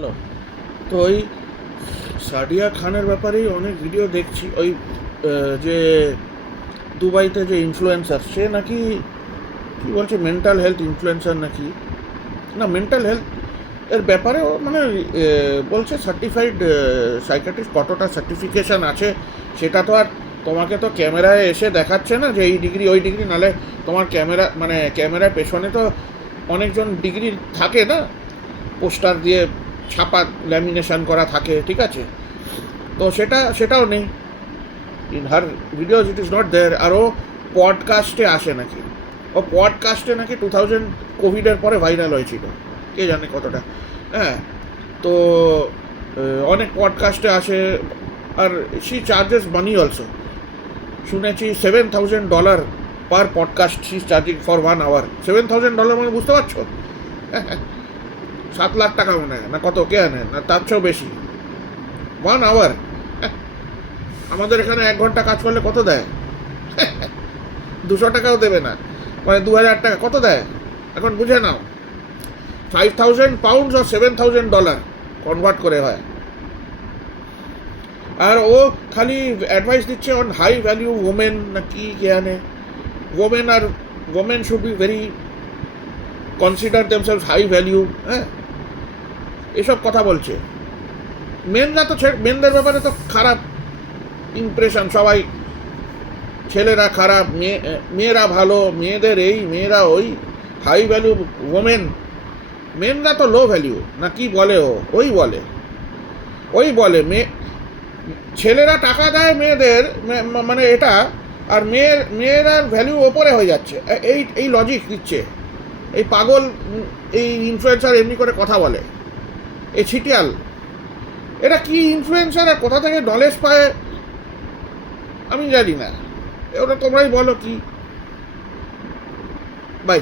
Hello. তো ওই সাদিয়া খানের ব্যাপারেই অনেক ভিডিও দেখছি। ওই যে দুবাইতে যে ইনফ্লুয়েন্সার, সে নাকি কি বলছে মেন্টাল হেলথ ইনফ্লুয়েন্সার নাকি, না মেন্টাল হেলথ এর ব্যাপারেও মানে বলছে সার্টিফাইড সাইকিয়াট্রিস্ট। কতটা সার্টিফিকেশান আছে সেটা তো আর তোমাকে তো ক্যামেরায় এসে দেখাচ্ছে না যে এই ডিগ্রি ওই ডিগ্রি, নালে তোমার ক্যামেরা মানে ক্যামেরার পেছনে তো অনেকজন ডিগ্রি থাকে না, পোস্টার দিয়ে ছাপা ল্যামিনেশন করা থাকে, ঠিক আছে? তো সেটাও নেই in her videos, it is not there. আর ও পডকাস্টে আসে নাকি, ও পডকাস্টে নাকি 2000 কোভিডের পরে ভাইরাল হয়েছিল, কে জানে কতটা। হ্যাঁ, তো অনেক পডকাস্টে আসে। আর শি চার্জেস মানি অলসো, শুনেছি $7,000 per podcast she charging for 1 hour। $7,000 মানে বুঝতে পারছো? 7 লাখ টাকা মনে হয় না, কত কে আনে না, তার চেয়েও বেশি। 1 hour। আমাদের এখানে 1 ঘন্টা কাজ করলে কত দেয়? 200 টাকাও দেবে না, মানে 2,000 টাকা কত দেয় এখন বুঝে নাও। £5,000 আর $7,000 কনভার্ট করে হয়। আর ও খালি অ্যাডভাইস দিচ্ছে অন হাই ভ্যালিউ ওমেন না কি জানে, women should be very consider themselves high value. হ্যাঁ, এসব কথা বলছে। মেনরা তো মেনদের ব্যাপারে তো খারাপ ইমপ্রেশন সবাই, ছেলেরা খারাপ, মেয়েরা ভালো, মেয়েদের এই মেয়েরা ওই, হাই ভ্যালু ওমেন। মেনরা তো লো ভ্যালিউ না কি বলে ও, ওই বলে ছেলেরা টাকা দেয় মেয়েদের, মানে এটা, আর মেয়েরার ভ্যালু ওপরে হয়ে যাচ্ছে। এই লজিক দিচ্ছে এই পাগল, এই ইনফ্লুয়েন্সার এমনি করে কথা বলে, এই ছিটিয়াল। এটা কি ইনফ্লুয়েন্সার আর কোথা থেকে নলেজ পায় আমি জানি না, ওটা তোমরাই বলো কি। বাই।